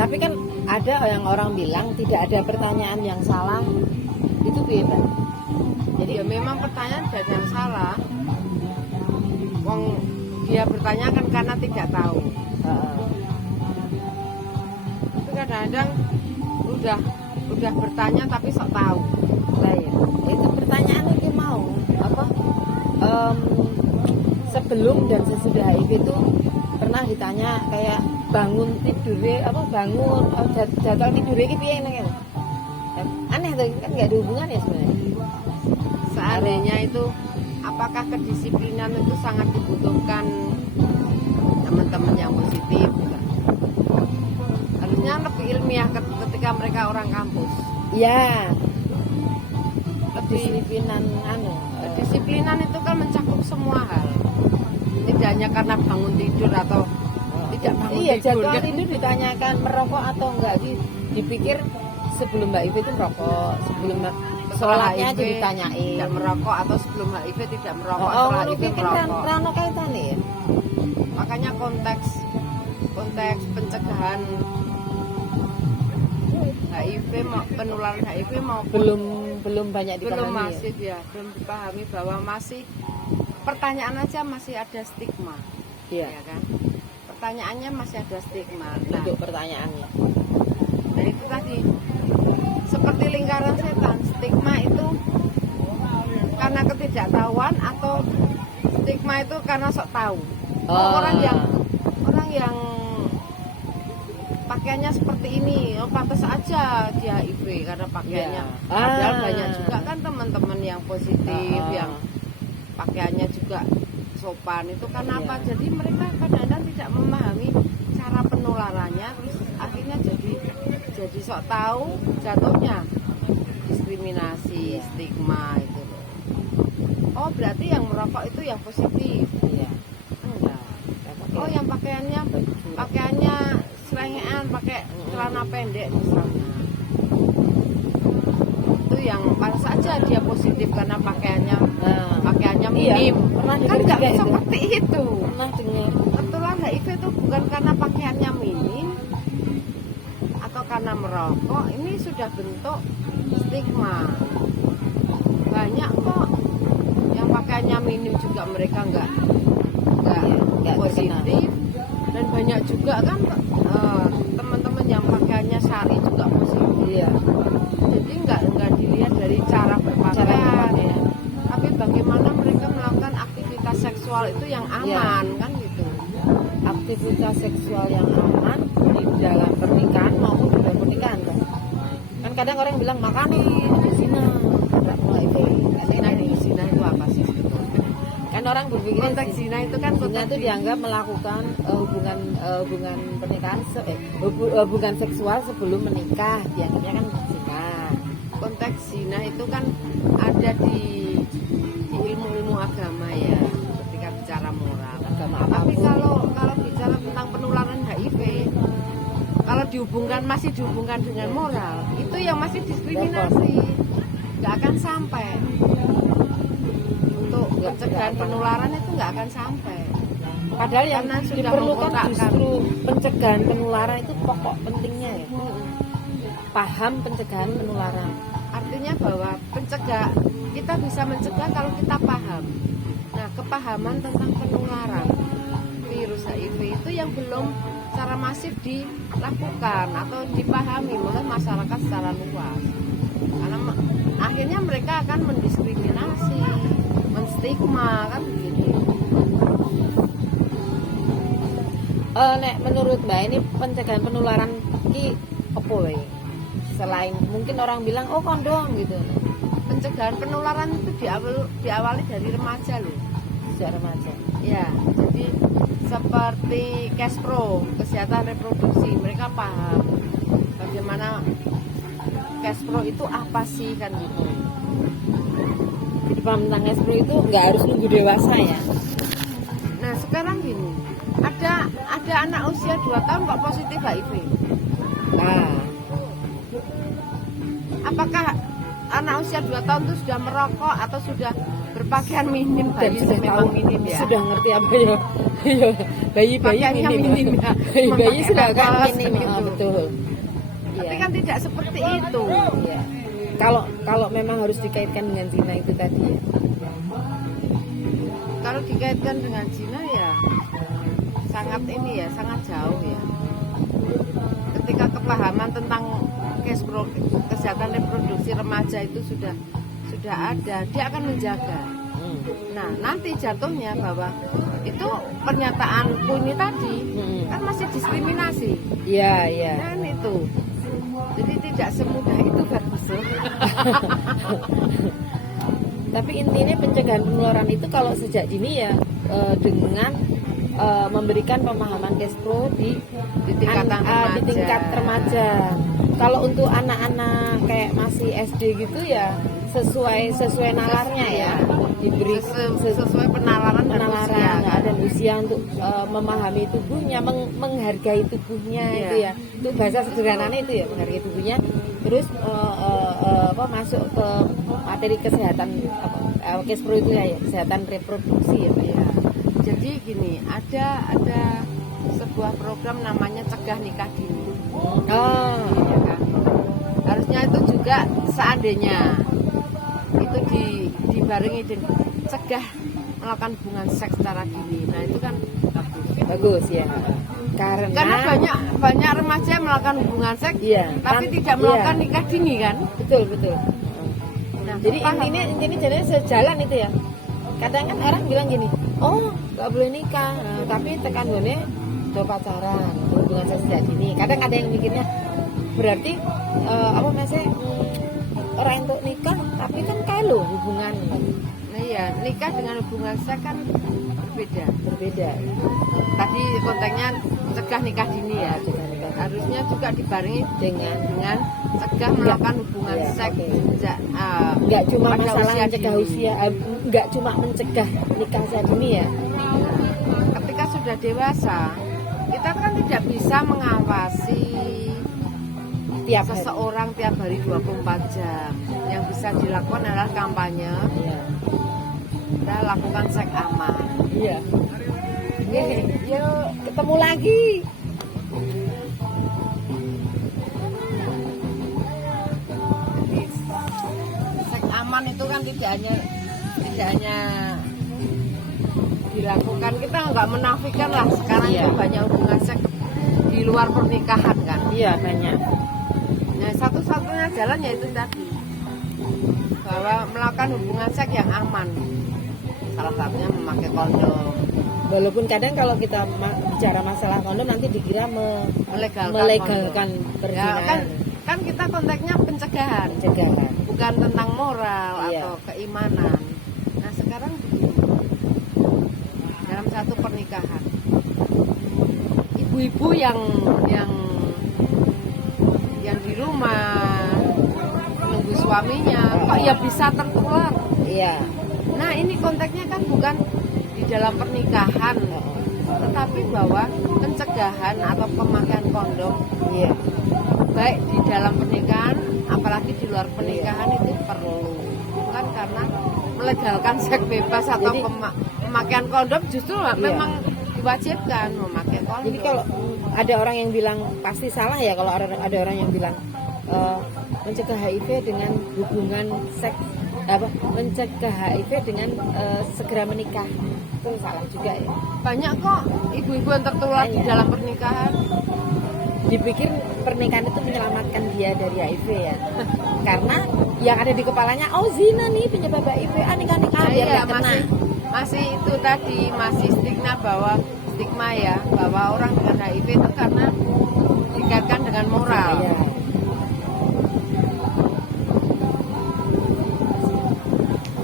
Tapi kan ada yang orang bilang tidak ada pertanyaan yang salah. Itu piye, Mbak? Jadi ya memang pertanyaan dan yang salah. Wong dia bertanya kan karena tidak tahu. Tapi kadang-kadang udah bertanya tapi sok tahu. Lah ya, itu pertanyaan itu mau apa? Sebelum dan sesudah HIV itu pernah ditanya kayak bangun tidurnya apa bangun jadwal tidurnya iki piye ngene. Aneh tuh kan nggak ada hubungan ya sebenarnya. Seandainya itu apakah kedisiplinan itu sangat dibutuhkan teman-teman yang positif juga. Harusnya lebih ilmiah ketika mereka orang kampus. Ya, Lebih disiplinan kedisiplinan itu kan mencakup semua hal. Tidak hanya karena bangun tidur atau tidak bangun iya, tidur. jadwal tidur ditanyakan merokok atau enggak dipikir sebelum Mbak Ivi itu merokok, sebelum sholatnya aja ditanyain. Tidak merokok atau sebelum HIV tidak merokok, Oh, setelah HIV mungkin merokok. rano kaitannya ya. Makanya konteks pencegahan HIV penularan HIV maupun belum banyak dipahami. belum masif ya, belum dipahami bahwa masih pertanyaan aja masih ada stigma. Iya. Ya kan? Pertanyaannya masih ada stigma. Nah, Untuk pertanyaannya. dan itu tadi seperti lingkaran setan, stigma itu karena ketidaktahuan atau stigma itu karena sok tahu. Orang yang pakaiannya seperti ini, pantas aja dia HIV karena pakaiannya. Ya. Padahal banyak juga kan teman-teman yang positif, yang pakaiannya juga sopan. Itu karena apa? Jadi mereka kadang-kadang tidak memahami cara penularannya, terus akhirnya jadi sok tahu, jatuhnya diskriminasi, stigma itu loh. Oh berarti yang merokok itu yang positif. Iya. Enggak. Oh yang pakaiannya selengean, pakai celana pendek misalnya. Itu yang pantas saja dia positif karena pakaiannya minim. Iya, pernah Kan dengar nggak juga itu. seperti itu. Pernah dengar. Tertular HIV itu bukan karena pakaiannya minim atau karena merokok, ini sudah bentuk stigma. Banyak kok yang pakaiannya minim juga mereka nggak positif, dan banyak juga kan teman-teman yang pakaiannya syari juga positif. Iya. Jadi nggak dilihat dari cara berpakaian, tapi bagaimana mereka melakukan aktivitas seksual itu yang aman, kan gitu. Aktivitas seksual yang aman di dalam pernikahan maupun di luar pernikahan kan kadang orang bilang makanya di zina Zina itu apa sih sebetulnya? kan orang berpikir Konteks zina itu kan zina itu dianggap melakukan hubungan pernikahan hubungan seksual sebelum menikah, dianggapnya kan zina. konteks zina itu kan ada di ilmu-ilmu agama ya, ketika bicara moral. Agama Tapi apapun. kalau bicara tentang penularan HIV, kalau masih dihubungkan dengan moral, itu yang masih diskriminasi, nggak akan sampai. Untuk pencegahan penularan itu nggak akan sampai. Padahal yang Karena sudah diperlukan mengkotakkan. justru pencegahan penularan itu pokok pentingnya ya. Paham pencegahan penularan. Artinya bahwa kita bisa mencegah kalau kita paham. Nah, kepahaman tentang penularan virus HIV itu yang belum secara masif dilakukan atau dipahami oleh masyarakat secara luas. Karena akhirnya mereka akan mendiskriminasi, menstigma, kan begitu. Nek menurut Mbak ini pencegahan penularan ki apa wae? Selain mungkin orang bilang oh kondom gitu. Pencegahan penularan itu diawali dari remaja loh. Sejak remaja. Ya, jadi seperti Kespro, kesehatan reproduksi, mereka paham bagaimana Kespro itu apa sih kan gitu. Jadi paham tentang espro itu nggak harus nunggu dewasa ya. Nah sekarang gini, ada anak usia 2 tahun kok positif HIV. Nah, Apakah anak usia 2 tahun itu sudah merokok atau sudah berpakaian minim? dan Tadi sudah memang tahu minim ya. sudah ngerti apa ya Iya, bayi pakaiannya minim ya. Bayi Memakai sudah kan kaos minim, gitu. betul. Tapi Iya. kan tidak seperti itu. Iya. Kalau memang harus dikaitkan dengan zina itu tadi ya. Kalau dikaitkan dengan zina ya sangat ini ya, sangat jauh ya. Ketika kepahaman tentang kesehatan reproduksi remaja itu sudah ada, dia akan menjaga. Nah, nanti jatuhnya bahwa itu pernyataanku ini tadi kan masih diskriminasi. Iya, iya. Dan itu. Jadi tidak semudah itu Ferguson. Tapi intinya pencegahan penularan itu kalau sejak dini ya dengan memberikan pemahaman Kespro di tingkat remaja. Kalau untuk anak-anak kayak masih SD gitu ya sesuai nalarnya ya, diberi sesuai penalaran dan usia, kan? dan usia untuk memahami tubuhnya, menghargai tubuhnya itu ya. Itu bahasa sederhananya itu ya, menghargai tubuhnya. Terus masuk ke materi kesehatan Kespro itu ya, kesehatan reproduksi ya, Pak ya. Jadi gini, ada sebuah program namanya Cegah Nikah Dini. Oh, ya kan? Harusnya itu juga seandainya itu dibarengi dengan cegah melakukan hubungan seks secara dini. Nah, itu kan bagus ya. Karena banyak remaja yang melakukan hubungan seks tapi tidak melakukan nikah dini kan? Betul. Nah, jadi intinya jadinya sejalan itu ya. Kadang kan orang bilang gini, oh nggak boleh nikah, tapi tekan gue do pacaran, hubungan seks sejak dini. Kadang ada yang mikirnya berarti orang untuk nikah, tapi kan kalau hubungan. Nah iya, nikah dengan hubungan seks kan berbeda. Tadi konteksnya cegah nikah dini ya. Harusnya juga dibarengi dengan cegah melakukan hubungan seks sejak nggak cuma masalah usia mencegah dini. usia, nggak cuma mencegah nikah saat dini ya. Nah, ketika sudah dewasa, kita kan tidak bisa mengawasi seseorang tiap hari 24 jam. Yang bisa dilakukan adalah kampanye. Kita lakukan seks aman. Iya. Yuk ketemu lagi. Seks aman itu kan tidak hanya dilakukan, kita nggak menafikan lah sekarang itu banyak hubungan seks di luar pernikahan kan. Iya, banyak. Nah, satu-satunya jalan yaitu tadi bahwa melakukan hubungan seks yang aman. Salah satunya memakai kondom. Walaupun kadang kalau kita bicara masalah kondom nanti dikira melegalkan perzinahan. Ya, kan kita konteksnya pencegahan, bukan tentang moral atau keimanan. Nah, sekarang dalam satu pernikahan, ibu-ibu yang di rumah menunggu suaminya kok ya bisa tertular. Iya. Nah, ini konteksnya kan bukan di dalam pernikahan, tetapi bahwa pencegahan atau pemakaian kondom baik di dalam pernikahan apalagi di luar pernikahan itu perlu, bukan karena melegalkan seks bebas atau pemakaian kondom, justru memang diwajibkan memakai kondom. Jadi kalau ada orang yang bilang pasti salah ya kalau ada orang yang bilang mencegah HIV dengan hubungan seks mencegah HIV dengan segera menikah, itu salah juga ya. Banyak kok ibu-ibu yang tertular di dalam pernikahan. Dipikir pernikahan itu menyelamatkan dia dari HIV ya. Karena yang ada di kepalanya, oh zina nih penyebab HIV, nikah biar nggak kena. Masih itu tadi, masih stigma ya bahwa orang dengan HIV itu karena dikaitkan dengan moral.